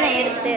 நான் எடுத்துட்டே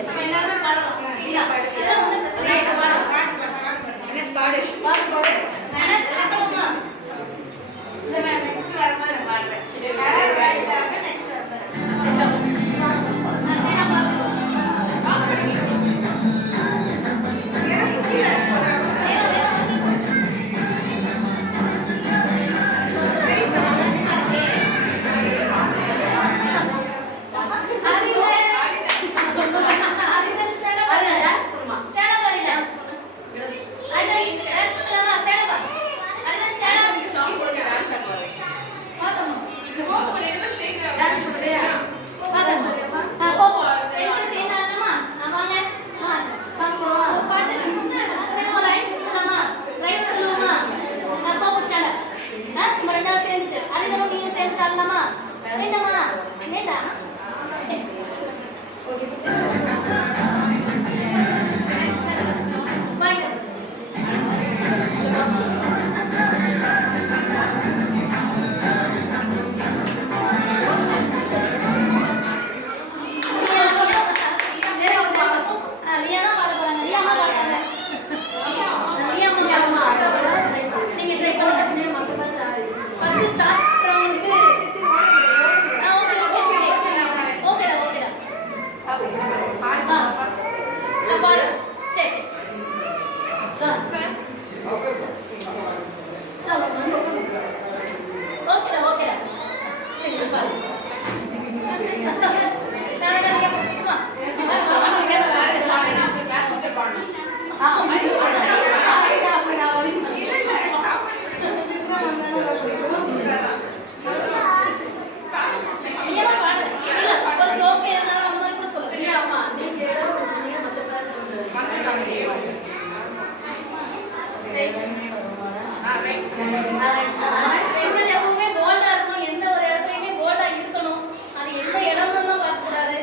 பெண்கள் எப்பவுமே போல்டா இருக்கணும், எந்த ஒரு இடத்துலயுமே போல்டா இருக்கணும். அது எந்த இடம்னு பார்க்க கூடாது.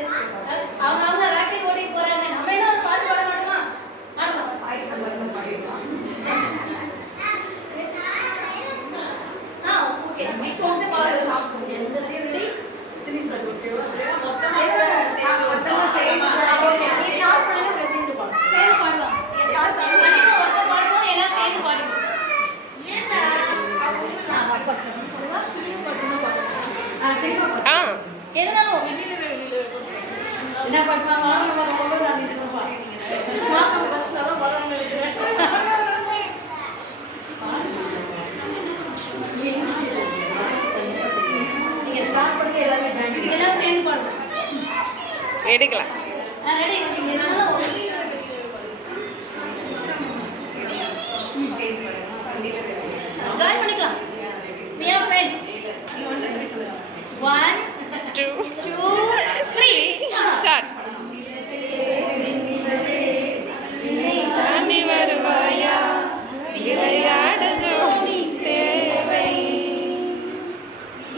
அவங்க ராக்கெட் ஓட்டிட்டு போறாங்க, நம்ம என்ன ஒரு பாட்டு பாட மாட்டோமா? ஆடலாம். ஓகே, நெக்ஸ்ட் வந்து பாடு சாங்ஸ். எந்த சீரியல் சீரிஸ்ல ஓகேவா? மொத்தமா சேர்ந்து ஸ்டார்ட் பண்ணுங்க, சேர்ந்து பாடுங்க. சேர்ந்து பாடலாம். கண்டிப்பா ஒருத்தர் பாடும்போது எல்லாம் சேர்ந்து பாடுங்க. எதுனாலும் என்ன பண்ணுவாங்க? நீங்க ஸ்டார்ட் பண்ணி எல்லாம் சேர்ந்து பாடுங்க. எடுக்கலாம். ரெடி ஜாயின் பண்ணிக்கலாம். We are friends. 1 2 3 ஸ்டார்ட். தாண்டி வருவாயா விளையாட ஜோடி தேவை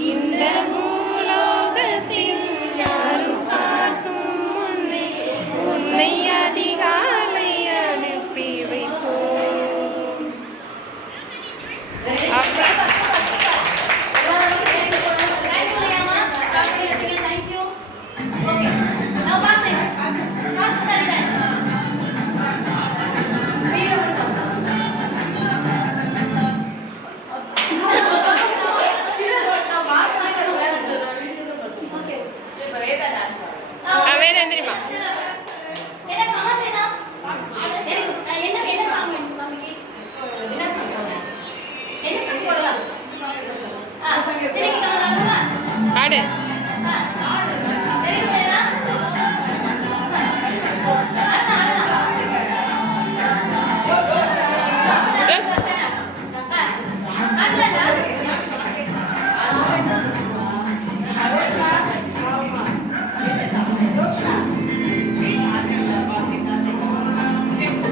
இந்த பூலோகத்தில் யாரும் பார்க்கும் முன்னே உன்னை அதிகாலை அனுப்பி வைப்போம்.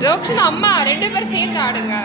ரோக்ஷன் அம்மா 2 பேரும் சேர்ந்து ஆடுங்க.